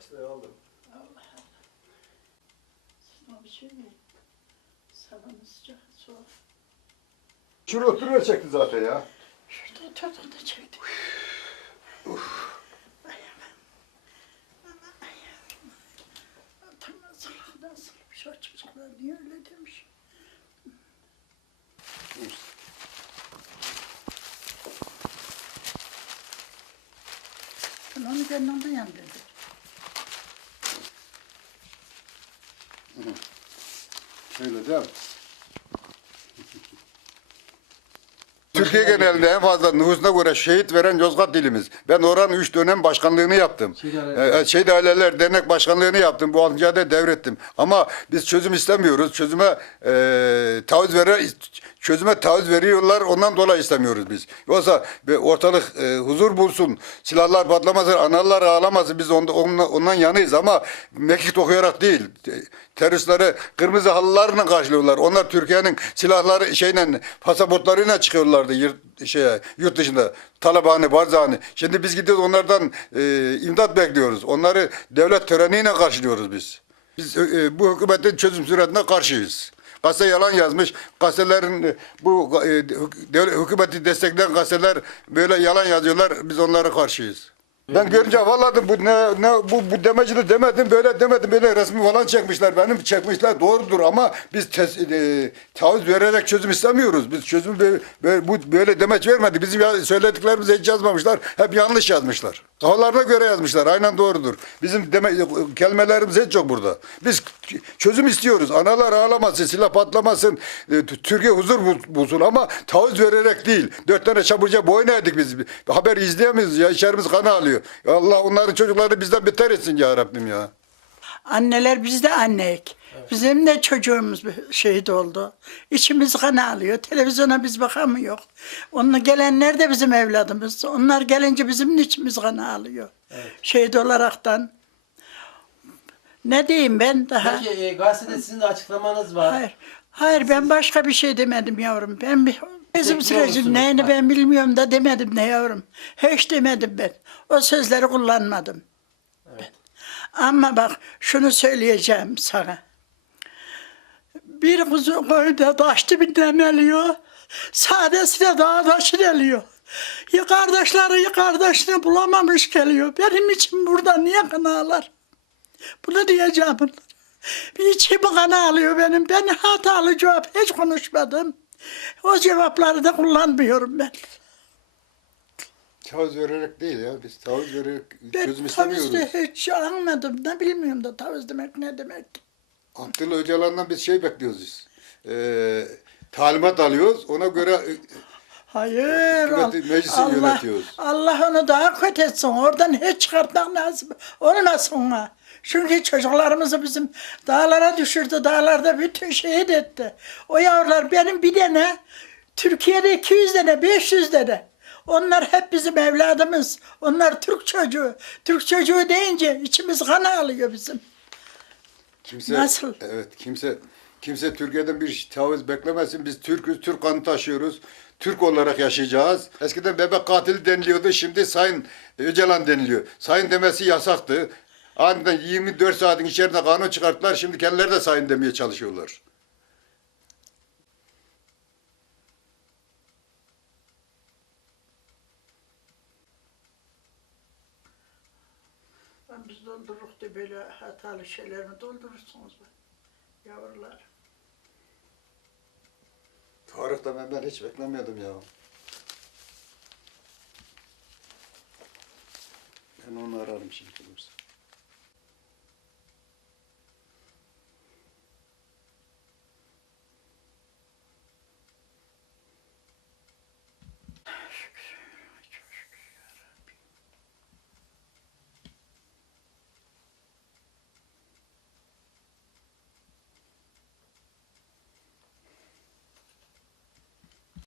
Sıraya aldım. Allah Allah. Sana bir şey mi? Sabahın sıcak soğuk. Şurada oturuyor çekti zaten ya. Şurada oturdum da çekti. Salak nasıl bir şey çocuklar niye öyle demiş? Ben onu kendimden yandırdım. Şöyle değil mi? Türkiye genelinde en fazla nüfusuna göre şehit veren Yozgat dilimiz. Ben oranın üç dönem başkanlığını yaptım. Şehit aileler. Ee, Şehit Aileler Dernek Başkanlığını yaptım. Bu altıncı devrettim. Ama biz çözüm istemiyoruz. Çözüme e, taviz vere, çözüme taviz veriyorlar. Ondan dolayı istemiyoruz biz. Yoksa bir ortalık e, huzur bulsun, silahlar patlamasın, analar ağlamasın. Biz onda, ondan, ondan yanıyız ama mekik okuyarak değil. Teröristleri kırmızı halılarla karşılıyorlar. Onlar Türkiye'nin silahları şeyle pasaportlarıyla çıkıyorlardı yurt, şeye, yurt dışında. Talabani, Barzani. Şimdi biz gidiyoruz onlardan e, imdat bekliyoruz. Onları devlet töreniyle karşılıyoruz biz. Biz e, bu hükümetin çözüm sürecine karşıyız. Gazete yalan yazmış. Gazetelerin e, bu e, hükümeti destekleyen gazeteler böyle yalan yazıyorlar. Biz onlara karşıyız. Ben görünce vallahi bu ne, ne bu, bu demeci de demedim böyle demedim böyle resmi falan çekmişler benim çekmişler doğrudur ama biz tes, e, taviz vererek çözüm istemiyoruz. Biz çözüm böyle, böyle, bu böyle demeç vermedi. Bizim ya- söylediklerimizi hiç yazmamışlar. Hep yanlış yazmışlar. Kafalarına göre yazmışlar. Aynen doğrudur. Bizim deme, kelimelerimiz hiç yok burada. Biz çözüm istiyoruz. Analar ağlamasın, silah patlamasın. e, Türkiye huzur bul- bulsun ama taviz vererek değil. Dört tane çaburca boyun eğdik biz. Haber izleyemeyiz ya. İçerimiz kan alıyor. Allah onların çocuklarını bizden beter etsin ya Rabbim ya. Anneler biz de anneyik. Bizim de çocuğumuz şehit oldu. İçimiz kan alıyor. Televizyona biz bakamıyor. Onunla gelenler de bizim evladımız. Onlar gelince bizim içimiz kan alıyor. Şehit olaraktan. Ne diyeyim ben daha? Peki e, gazetede sizin de açıklamanız var. Hayır. Hayır ben başka bir şey demedim yavrum. Ben bir bizim musunuz? neyini ben bilmiyorum da demedim ne yavrum. Hiç demedim ben. O sözleri kullanmadım. Evet. Ama bak şunu söyleyeceğim sana. Bir kuzu koyda taş dibinden eliyor. Sadesine dağ taşı deliyor. Ya kardeşleri ya kardeşini bulamamış geliyor. Benim için burada niye kan ağlar? Bunu diyeceğim. Bir içimi kan ağlıyor benim. Ben hatalı cevap hiç konuşmadım. O cevapları da kullanmıyorum ben. Taviz vererek değil ya. Biz taviz vererek Ben çözüm istemiyoruz. de hiç anlamadım. Ne bilmiyorum da taviz demek ne demek. Abdullah Öcalan'dan biz şey bekliyoruz biz. Ee, talimat alıyoruz. Ona göre e, Hayır. Meclisi Allah, yönetiyoruz. Allah onu daha kötü etsin. Oradan hiç çıkartmak nasip olmasın ona. Çünkü çocuklarımızı bizim dağlara düşürdü. Dağlarda bütün şehit etti. O yavrular benim bir tane Türkiye'de 200 tane 500 tane. Onlar hep bizim evladımız. Onlar Türk çocuğu. Türk çocuğu deyince içimiz kan ağlıyor bizim. kimse Nasıl? evet kimse kimse Türkiye'den bir taviz beklemesin. Biz Türk'üz, Türk kanı taşıyoruz. Türk olarak yaşayacağız. Eskiden bebek katili deniliyordu. Şimdi Sayın Öcalan deniliyor. Sayın demesi yasaktı. Aniden 24 saatin içerisinde kanun çıkarttılar. Şimdi kendileri de sayın demeye çalışıyorlar. Biz doldururuz da böyle hatalı şeylerimi doldurursunuz be. Yavrular. Tarık'ta ben, ben hiç beklemiyordum ya. Ben onu ararım şimdi. olursa.